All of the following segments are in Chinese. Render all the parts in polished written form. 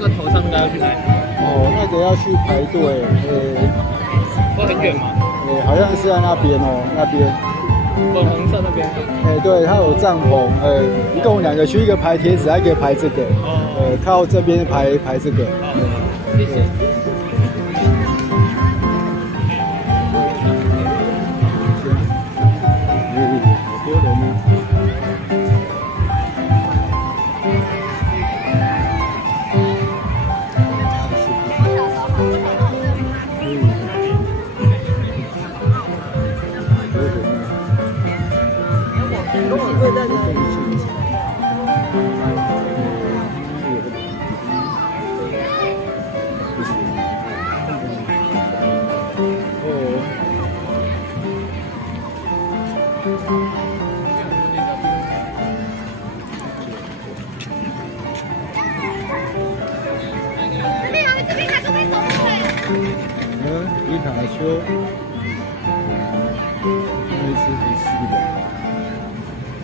个头上应该要去哪里？哦，那个要去排队，会很远吗？好像是在那边哦，那边。粉红色那边。对，它有帐篷，一共2个区，一个排贴纸，还可以排这个。靠这边排这个。好，谢谢。好多人呢。皮卡丘，那一只黑色的，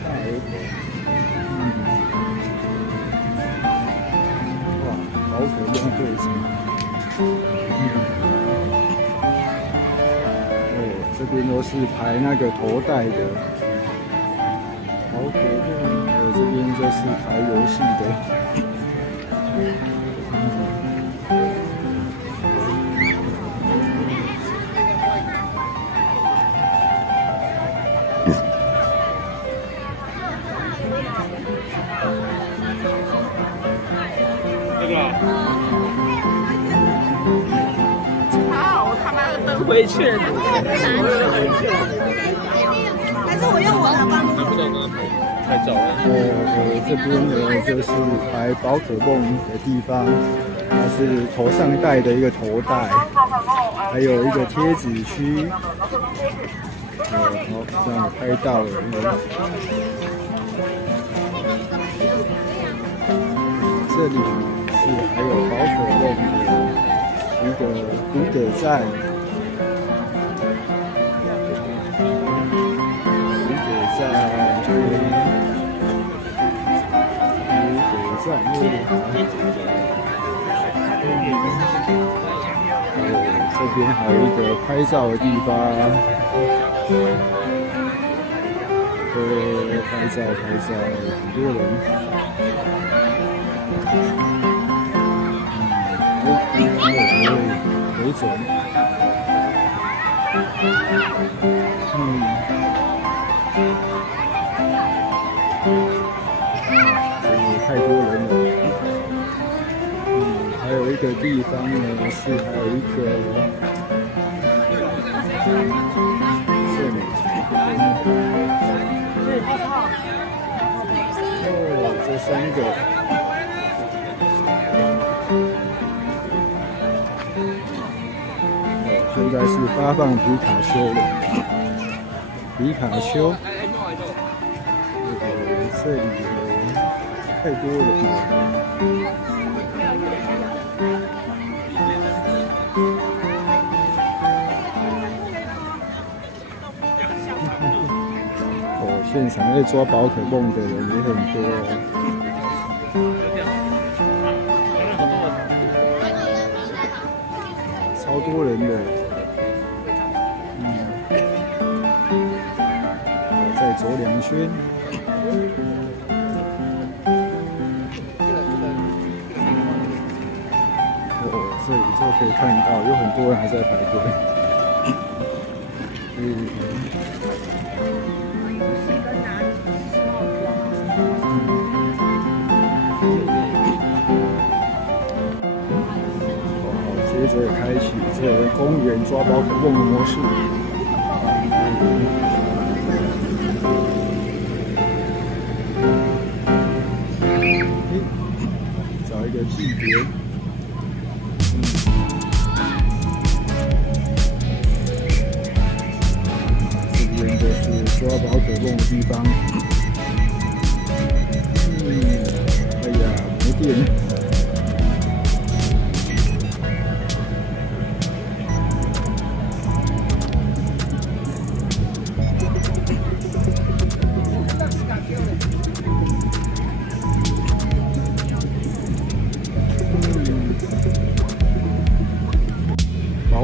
大额头，哇，宝可梦会场，这边都是排那个头戴的，宝可梦，这边就是排游戏的。回去了，还是我用我的帮拿不到跟他拍照。这边呢就是排宝可梦的地方，它是头上戴的一个头带，还有一个贴纸区。好，这样拍到了。这里是还有宝可梦的一个古德站。这边还有一个拍照的地方，拍照，很多人。有种，太多人了。还有一个地方呢，是还有一个这里，这3个，现在是发放皮卡丘了，皮卡丘，这里太多了。现场在抓宝可梦的人也很多，超多人的。再走2圈。这里就可以看到有很多人还在排队。接着开启这个公园抓宝可梦的模式。找一个地点。这边就是抓宝可梦的地方。哎呀，没电。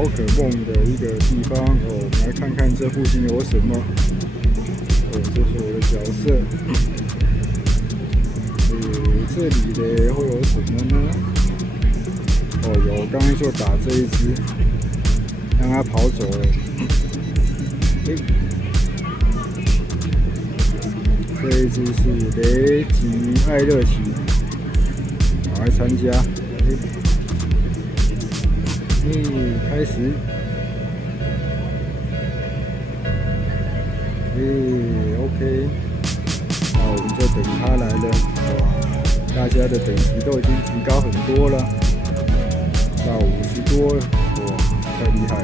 宝可梦的一个地方哦。我们来看看这附近有什么。哦，这是我的角色。这里呢会有什么呢？哦，有，我刚刚就打这一只，让它跑走了。这一只是雷吉艾乐奇，我来参加。开始。OK。那我们就等他来了。大家的等级都已经提高很多了，到50多了，哇，太厉害了！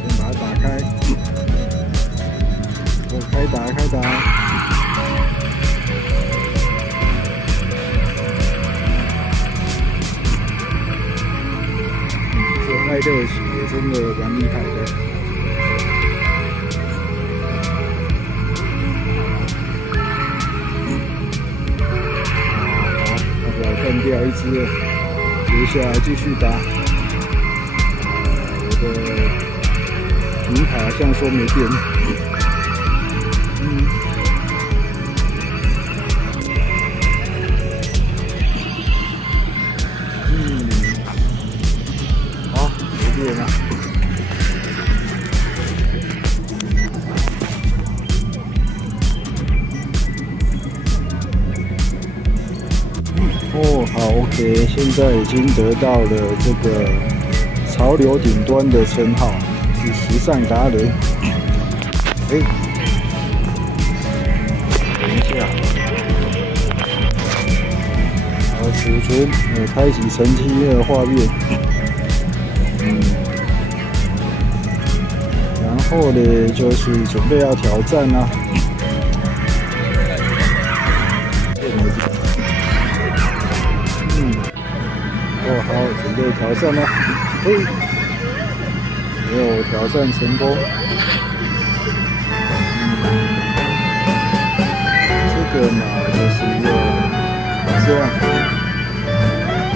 先把它打开，开打。艾乐奇也真的蛮厉害的。好，要不要干掉一只了？接下来继续打。我的名牌好像说没变。哦，好 ，OK， 现在已经得到了这个潮流顶端的称号，是时尚达人。等一下，好，储存，开启神奇的画面。然后呢，就是准备要挑战啦。哦，好，准备挑战了。没有挑战成功。这个嘛，就是用这样，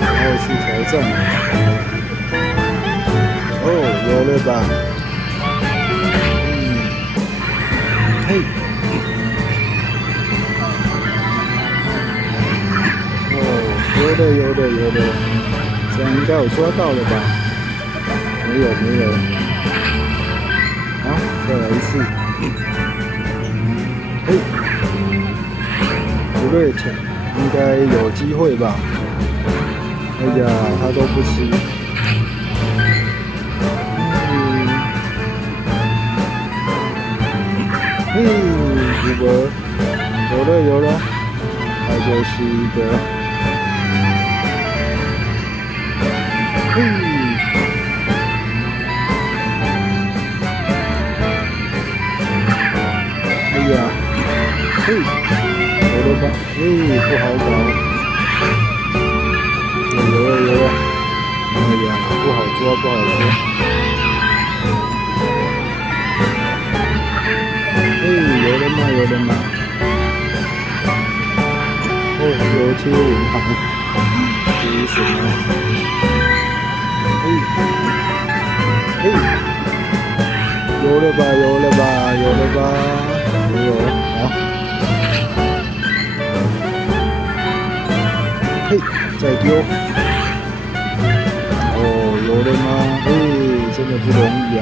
然后去挑战。哦，有了吧？嘿。哦，有的。这样应该有抓到了吧？没有。好，再来一次。不对，应该有机会吧？哎呀，他都不吃。有了，它就是一个。哎呀，有了吧？不好搞。有了。哎呀，不好抓。有了吗？哦，有贴银行，这是什么？有了吧？没有，好。再丢。哦，有了吗？真的不容易啊。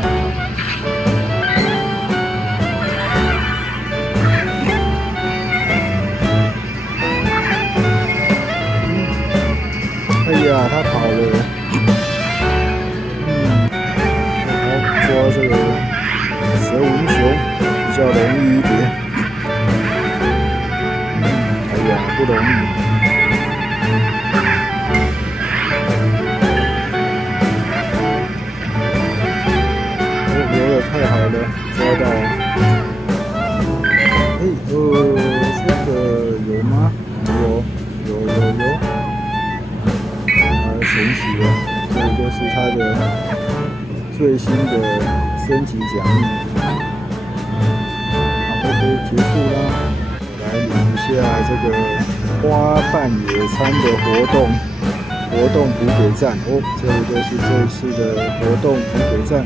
他跑了。好，抓这个蛇纹熊比较容易一点。哎呀，不容易。游得太好了，抓到。这个有吗？有。神奇了，这个就是它的最新的升级奖励。好，OK，结束啦。来领一下这个花瓣野餐的活动补给站哦，这里就是这一次的活动补给站。